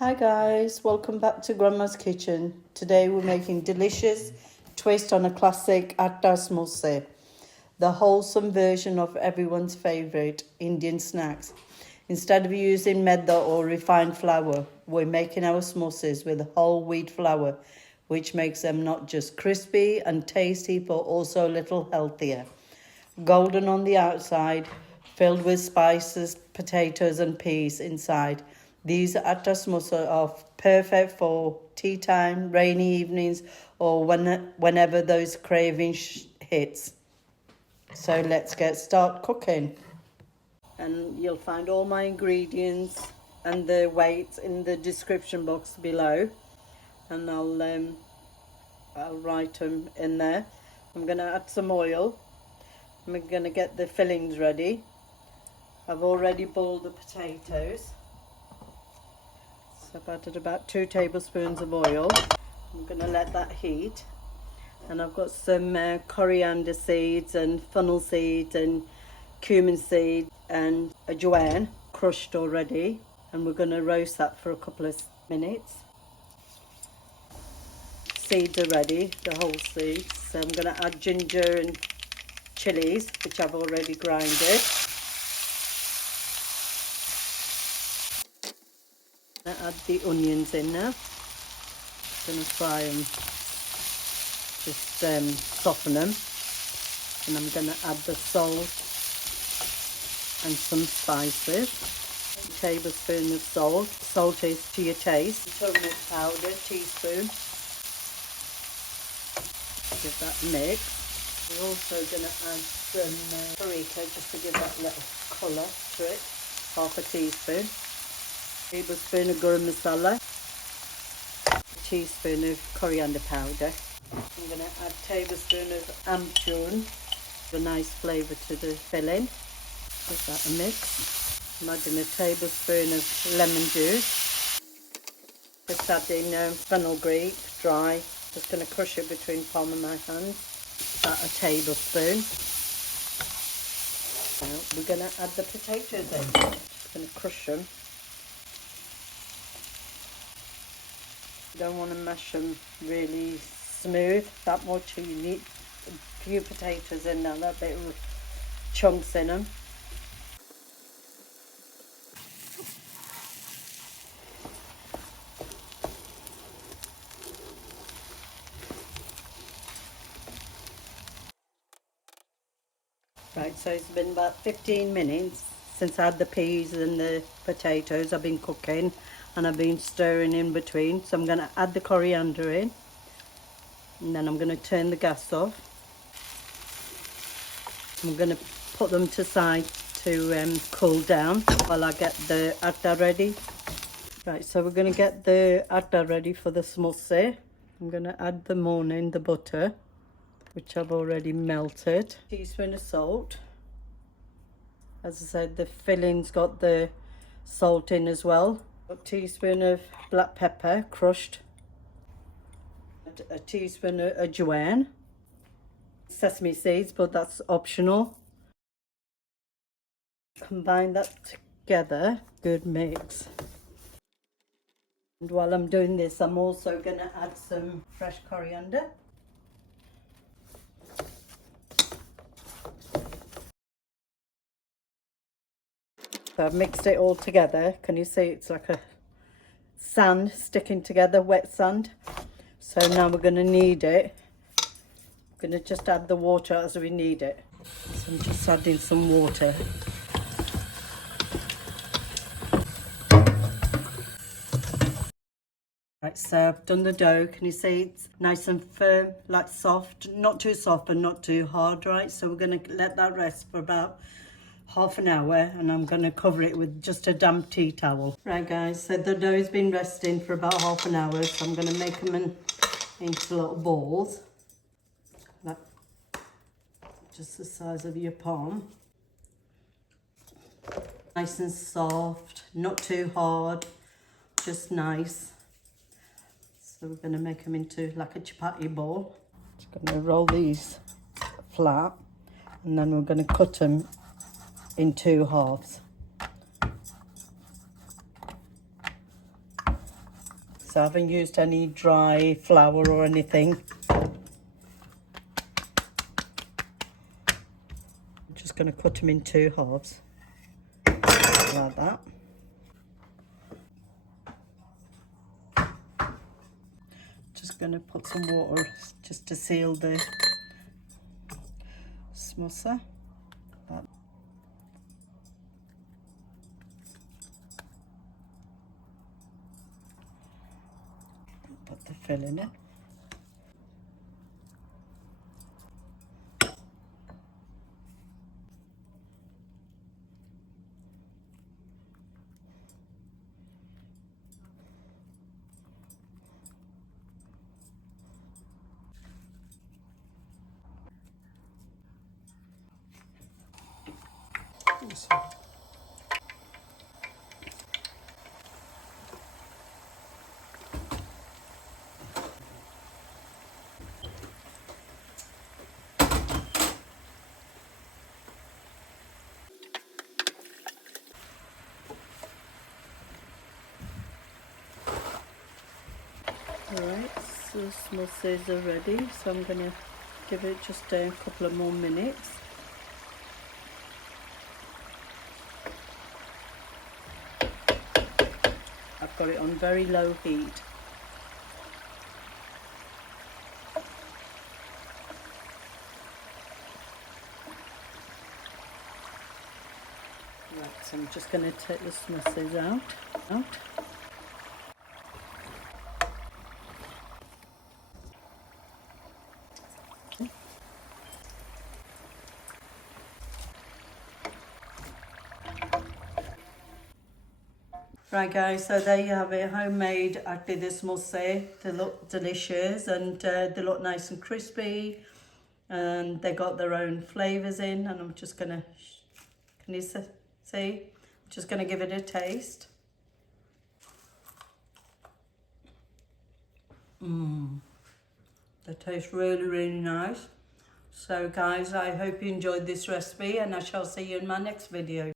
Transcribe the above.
Hi guys, welcome back to Grandma's Kitchen. Today we're making delicious twist on a classic Atta samosa, the wholesome version of everyone's favourite Indian snacks. Instead of using maida or refined flour, we're making our samosas with whole wheat flour, which makes them not just crispy and tasty but also a little healthier. Golden on the outside, filled with spices, potatoes and peas inside. These Atta samosas are perfect for tea time, rainy evenings, or whenever those cravings hits. So let's get started cooking. And you'll find all my ingredients and the weights in the description box below. And I'll write them in there. I'm going to add some oil. I'm going to get the fillings ready. I've already boiled the potatoes. So I've added about 2 tablespoons of oil. I'm going to let that heat. And I've got some coriander seeds and fennel seeds and cumin seeds and ajwain crushed already. And we're going to roast that for a couple of minutes. Seeds are ready, the whole seeds. So I'm going to add ginger and chillies, which I've already grinded. I add the onions in now. I'm going to fry them, just soften them. And I'm going to add the salt and some spices. A tablespoon of salt. Salt is to your taste. Turmeric powder, teaspoon. Give that a mix. We're also going to add some paprika just to give that little colour to it. Half a teaspoon. Tablespoon of garam masala. A teaspoon of coriander powder. I'm going to add a tablespoon of amchur for a nice flavour to the filling. Give that a mix. I'm adding a tablespoon of lemon juice. Just adding fenugreek dry. Just going to crush it between palm of my hand. About a tablespoon. Now we're going to add the potatoes in. Just going to crush them. You don't want to mash them really smooth that much. You need a few potatoes in now, that bit of chunks in them. Right, so it's been about 15 minutes since I had the peas and the potatoes. I've been cooking and I've been stirring in between. So I'm going to add the coriander in. And then I'm going to turn the gas off. I'm going to put them to side to cool down while I get the atta ready. Right, so we're going to get the atta ready for the samosa. I'm going to add the butter, which I've already melted. A teaspoon of salt. As I said, the filling's got the salt in as well. A teaspoon of black pepper crushed. A teaspoon of ajwain. Sesame seeds, but that's optional. Combine that together. Good mix. And while I'm doing this, I'm also going to add some fresh coriander. So I've mixed it all together. Can you see it's like a sand sticking together, wet sand? So now we're going to knead it. I'm going to just add the water as we need it. So I'm just adding some water. Right, so I've done the dough. Can you see it's nice and firm, like soft, not too soft and not too hard, right? So we're going to let that rest for about half an hour and I'm going to cover it with just a damp tea towel. Right guys, so the dough's been resting for about half an hour, so I'm going to make them into little balls. Like just the size of your palm. Nice and soft, not too hard, just nice. So we're going to make them into like a chapati ball. Just going to roll these flat and then we're going to cut them in 2 halves. So I haven't used any dry flour or anything. I'm just going to cut them in 2 halves, like that. Just going to put some water just to seal the samosa. Put the filling in. Alright, so samosas are ready, so I'm going to give it just a couple of more minutes. I've got it on very low heat. Right, so I'm just going to take the samosas out. Right guys, so there you have it, homemade Atta samosa. They look delicious and they look nice and crispy, and they got their own flavours in, and I'm just gonna, can you see? Just gonna give it a taste. They taste really, really nice. So guys, I hope you enjoyed this recipe, and I shall see you in my next video.